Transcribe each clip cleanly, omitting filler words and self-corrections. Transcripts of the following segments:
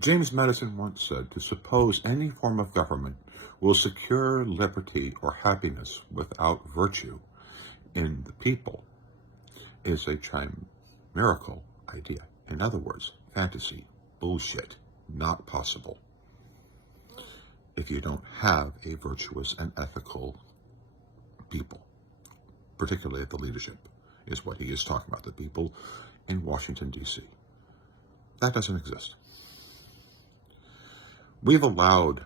James Madison once said, to suppose any form of government will secure liberty or happiness without virtue in the people is a chimerical idea. In other words, fantasy, bullshit, not possible. If you don't have a virtuous and ethical people, particularly at the leadership, is what he is talking about, the people in Washington, D.C. That doesn't exist. We've allowed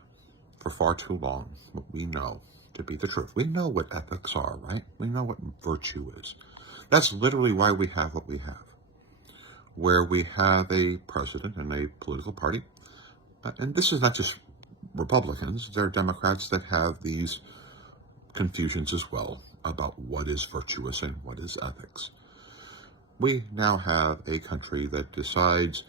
for far too long what we know to be the truth. We know what ethics are, right? We know what virtue is. That's literally why we have what we have, where we have a president and a political party. And this is not just Republicans. There are Democrats that have these confusions as well about what is virtuous and what is ethics. We now have a country that decides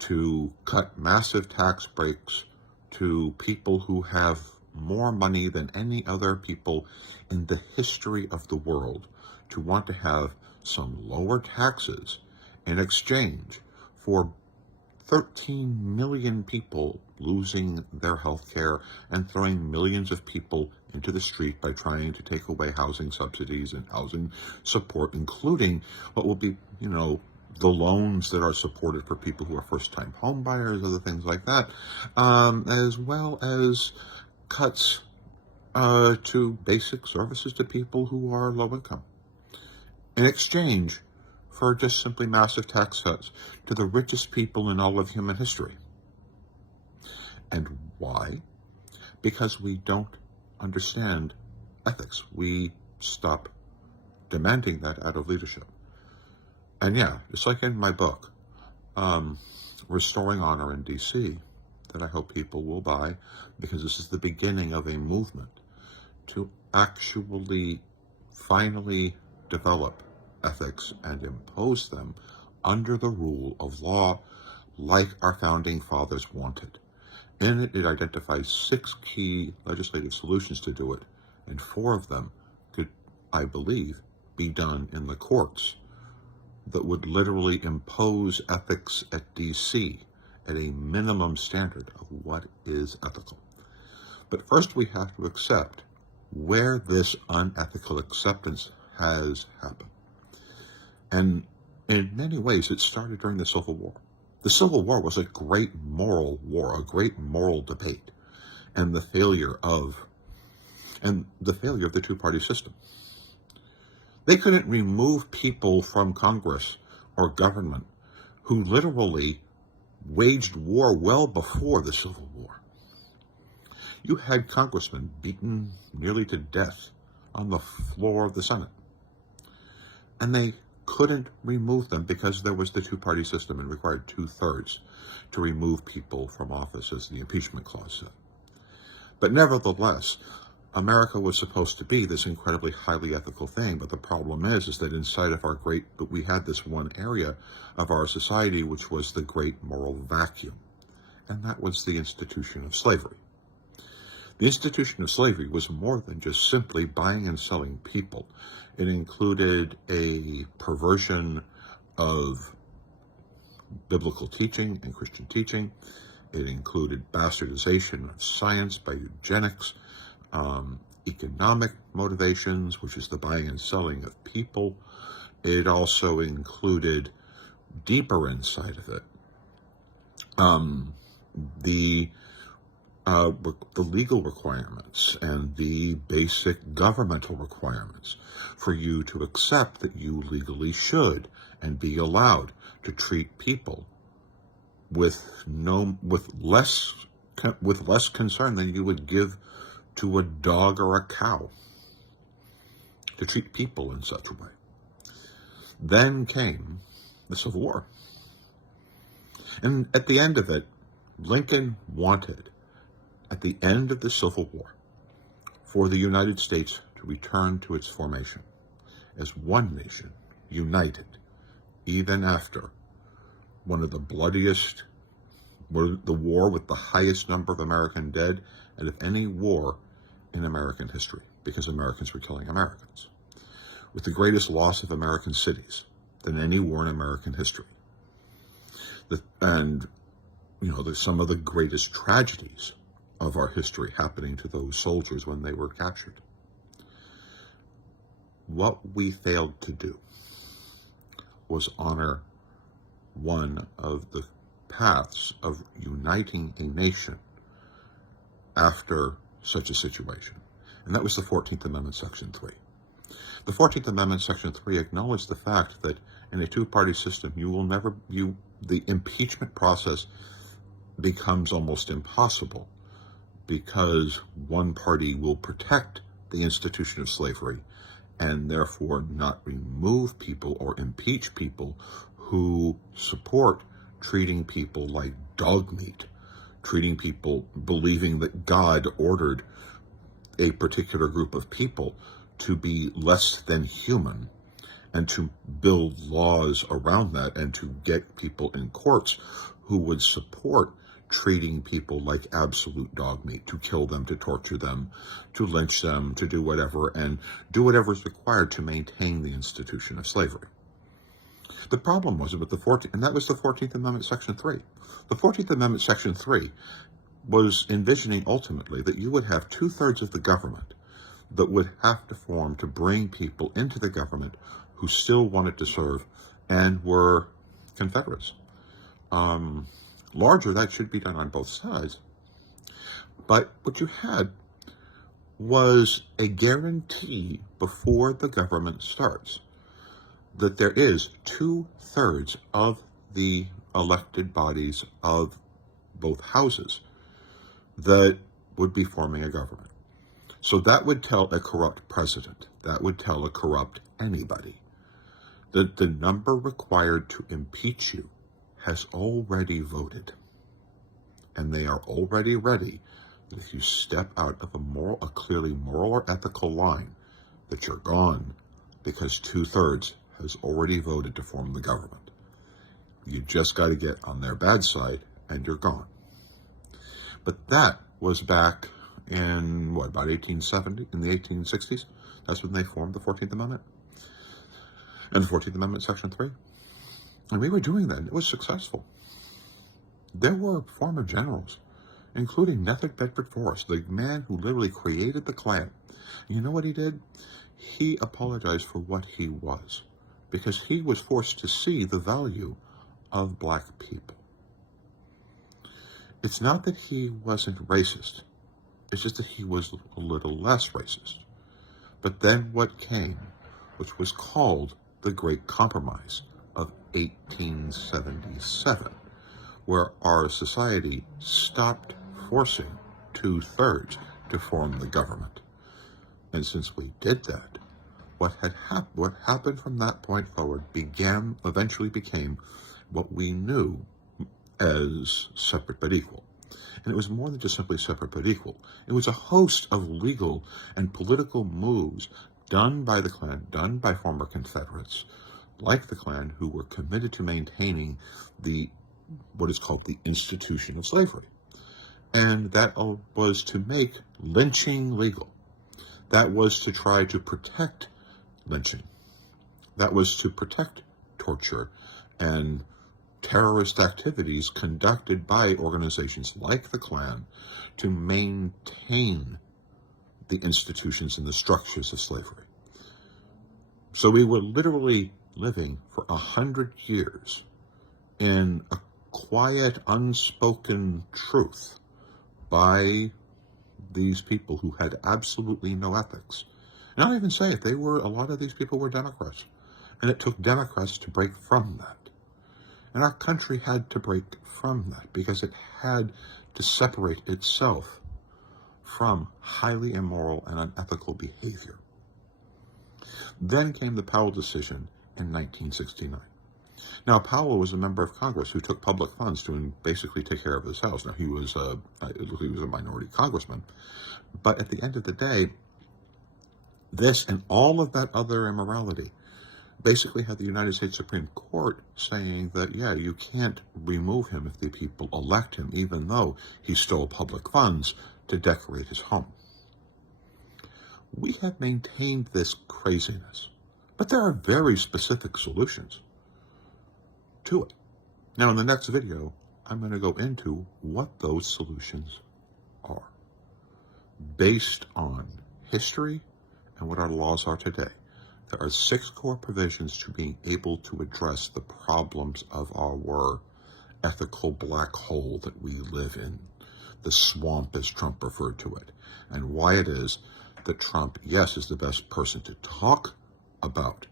to cut massive tax breaks to people who have more money than any other people in the history of the world, to want to have some lower taxes in exchange for 13 million people losing their health care and throwing millions of people into the street by trying to take away housing subsidies and housing support, including what will be, the loans that are supported for people who are first-time home buyers, other things like that, as well as cuts to basic services to people who are low income, in exchange for just simply massive tax cuts to the richest people in all of human history. And why? Because we don't understand ethics. We stop demanding that out of leadership. And yeah, it's like in my book, Restoring Honor in D.C., that I hope people will buy, because this is the beginning of a movement to actually finally develop ethics and impose them under the rule of law like our founding fathers wanted. In it, it identifies 6 key legislative solutions to do it, and 4 of them could, I believe, be done in the courts that would literally impose ethics at D.C. at a minimum standard of what is ethical. But first we have to accept where this unethical acceptance has happened. And in many ways, it started during the Civil War. The Civil War was a great moral war, a great moral debate, and the failure of the two-party system. They couldn't remove people from Congress or government who literally waged war well before the Civil War. You had congressmen beaten nearly to death on the floor of the Senate, and they couldn't remove them because there was the two-party system and required 2/3 to remove people from office, as the impeachment clause said. But nevertheless, America was supposed to be this incredibly highly ethical thing, but the problem is that inside of we had this one area of our society which was the great moral vacuum, and that was the institution of slavery. The institution of slavery was more than just simply buying and selling people. It included a perversion of biblical teaching and Christian teaching. It included bastardization of science by eugenics, economic motivations, which is the buying and selling of people. It also included, deeper inside of it, the legal requirements and the basic governmental requirements for you to accept that you legally should and be allowed to treat people with less concern than you would give to a dog or a cow, to treat people in such a way. Then came the Civil War. And at the end of it, Lincoln wanted, at the end of the Civil War, for the United States to return to its formation as one nation, united, even after one of the bloodiest, the war with the highest number of American dead, and of any war in American history, because Americans were killing Americans, with the greatest loss of American cities than any war in American history. And there's some of the greatest tragedies of our history happening to those soldiers when they were captured. What we failed to do was honor one of the paths of uniting a nation after such a situation. And that was the 14th Amendment, Section 3. The 14th Amendment, Section 3 acknowledged the fact that in a two-party system, the impeachment process becomes almost impossible because one party will protect the institution of slavery and therefore not remove people or impeach people who support treating people like dog meat, treating people, believing that God ordered a particular group of people to be less than human, and to build laws around that, and to get people in courts who would support treating people like absolute dog meat, to kill them, to torture them, to lynch them, to do whatever, and do whatever is required to maintain the institution of slavery. The problem was with the 14th, and that was the 14th Amendment, Section 3. The 14th Amendment, Section 3 was envisioning ultimately that you would have 2/3 of the government that would have to form to bring people into the government who still wanted to serve and were Confederates. Larger, that should be done on both sides. But what you had was a guarantee before the government starts that there is 2/3 of the elected bodies of both houses that would be forming a government. So that would tell a corrupt president, that would tell a corrupt anybody, that the number required to impeach you has already voted. And they are already ready that if you step out of a clearly moral or ethical line, that you're gone, because 2/3 has already voted to form the government. You just got to get on their bad side and you're gone. But that was back in, about 1870, in the 1860s? That's when they formed the 14th Amendment. And the 14th Amendment, Section 3. And we were doing that. It was successful. There were former generals, including Nether Bedford Forrest, the man who literally created the Klan. And you know what he did? He apologized for what he was, because he was forced to see the value of black people. It's not that he wasn't racist. It's just that he was a little less racist. But then what came, which was called the Great Compromise of 1877, where our society stopped forcing 2/3 to form the government. And since we did that, what happened from that point forward eventually became what we knew as separate but equal. And it was more than just simply separate but equal. It was a host of legal and political moves done by the Klan, done by former Confederates, like the Klan, who were committed to maintaining what is called the institution of slavery. And that was to make lynching legal. That was to try to protect lynching. That was to protect torture and terrorist activities conducted by organizations like the Klan to maintain the institutions and the structures of slavery. So we were literally living for 100 years in a quiet, unspoken truth by these people who had absolutely no ethics. And I'll even say it, a lot of these people were Democrats. And it took Democrats to break from that. And our country had to break from that because it had to separate itself from highly immoral and unethical behavior. Then came the Powell decision in 1969. Now, Powell was a member of Congress who took public funds to basically take care of his house. Now, he was a minority congressman. But at the end of the day, this and all of that other immorality basically had the United States Supreme Court saying that, yeah, you can't remove him if the people elect him, even though he stole public funds to decorate his home. We have maintained this craziness, but there are very specific solutions to it. Now, in the next video, I'm going to go into what those solutions are based on history and what our laws are today. There are 6 core provisions to being able to address the problems of our ethical black hole that we live in, the swamp as Trump referred to it, and why it is that Trump, yes, is the best person to talk about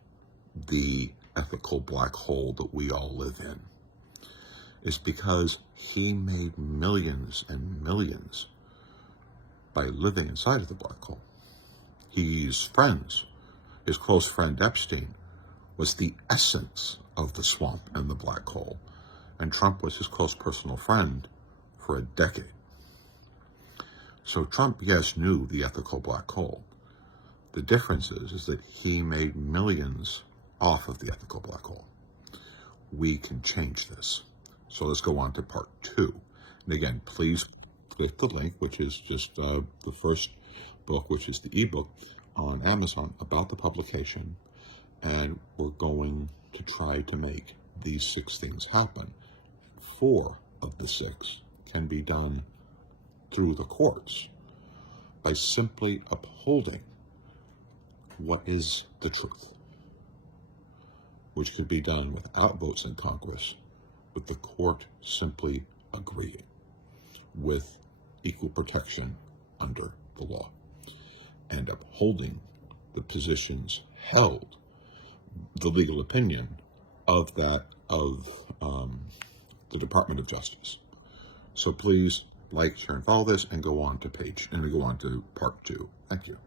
the ethical black hole that we all live in, is because he made millions and millions by living inside of the black hole. His close friend Epstein, was the essence of the swamp and the black hole, and Trump was his close personal friend for a decade. So Trump, yes, knew the ethical black hole. The difference is that he made millions off of the ethical black hole. We can change this. So let's go on to part 2. And again, please click the link, which is just the first book, which is the ebook on Amazon about the publication. And we're going to try to make these 6 things happen. 4 of the 6 can be done through the courts by simply upholding what is the truth, which could be done without votes in Congress, with the court simply agreeing with equal protection under the law and upholding the positions held, the legal opinion of the Department of Justice. So please like, share, and follow this, and go on to part 2. Thank you.